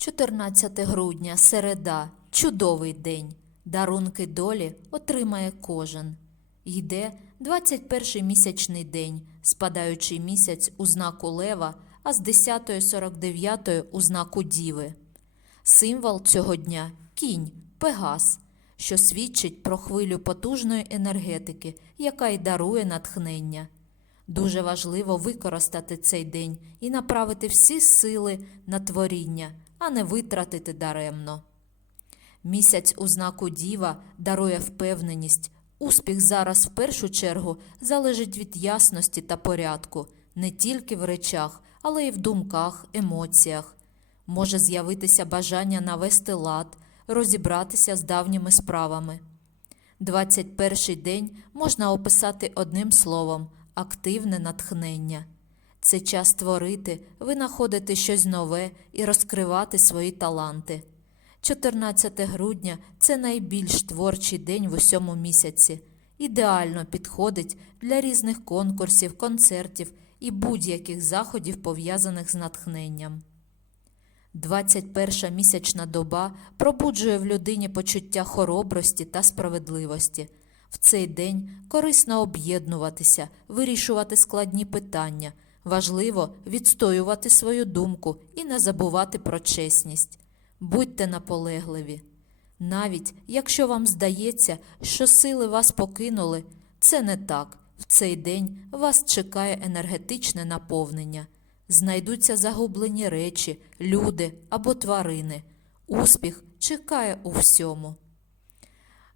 14 грудня, середа, чудовий день. Дарунки долі отримає кожен. Йде 21 місячний день, спадаючий місяць у знаку Лева, а з 10.49 у знаку Діви. Символ цього дня кінь, Пегас, що свідчить про хвилю потужної енергетики, яка й дарує натхнення. Дуже важливо використати цей день і направити всі сили на творіння, а не витратити даремно. Місяць у знаку Діва дарує впевненість. Успіх зараз в першу чергу залежить від ясності та порядку, не тільки в речах, але й в думках, емоціях. Може з'явитися бажання навести лад, розібратися з давніми справами. 21 день можна описати одним словом активне натхнення. Це час творити, винаходити щось нове і розкривати свої таланти. 14 грудня це найбільш творчий день в усьому місяці. Ідеально підходить для різних конкурсів, концертів і будь-яких заходів, пов'язаних з натхненням. 21 місячна доба пробуджує в людині почуття хоробрості та справедливості. В цей день корисно об'єднуватися, вирішувати складні питання. Важливо відстоювати свою думку і не забувати про чесність. Будьте наполегливі. Навіть якщо вам здається, що сили вас покинули, це не так. В цей день вас чекає енергетичне наповнення. Знайдуться загублені речі, люди або тварини. Успіх чекає у всьому.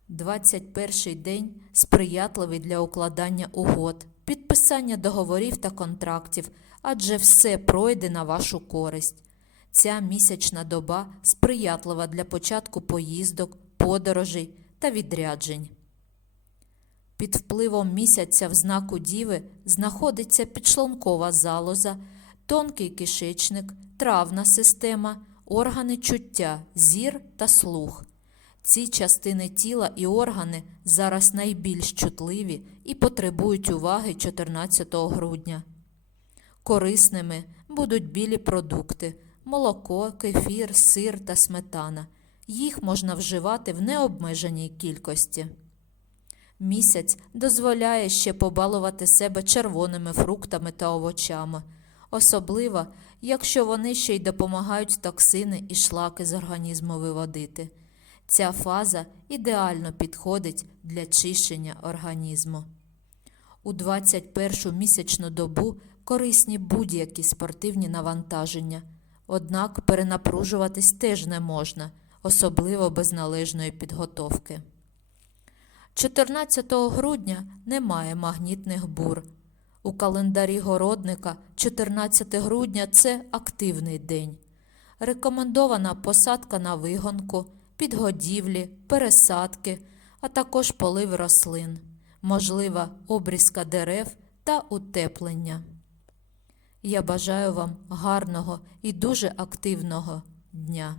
21 день сприятливий для укладання угод, підписання договорів та контрактів, адже все пройде на вашу користь. Ця місячна доба сприятлива для початку поїздок, подорожей та відряджень. Під впливом місяця в знаку Діви знаходиться підшлункова залоза, тонкий кишечник, травна система, органи чуття, зір та слух. Ці частини тіла і органи зараз найбільш чутливі і потребують уваги 14 грудня. Корисними будуть білі продукти молоко, кефір, сир та сметана. Їх можна вживати в необмеженій кількості. Місяць дозволяє ще побалувати себе червоними фруктами та овочами, особливо, якщо вони ще й допомагають токсини і шлаки з організму виводити. Ця фаза ідеально підходить для чищення організму. У 21 місячну добу корисні будь-які спортивні навантаження, однак перенапружуватись теж не можна, особливо без належної підготовки. 14 грудня немає магнітних бур. У календарі городника 14 грудня це активний день. Рекомендована посадка на вигонку, підгодівлі, пересадки, а також полив рослин, можлива обрізка дерев та утеплення. Я бажаю вам гарного і дуже активного дня.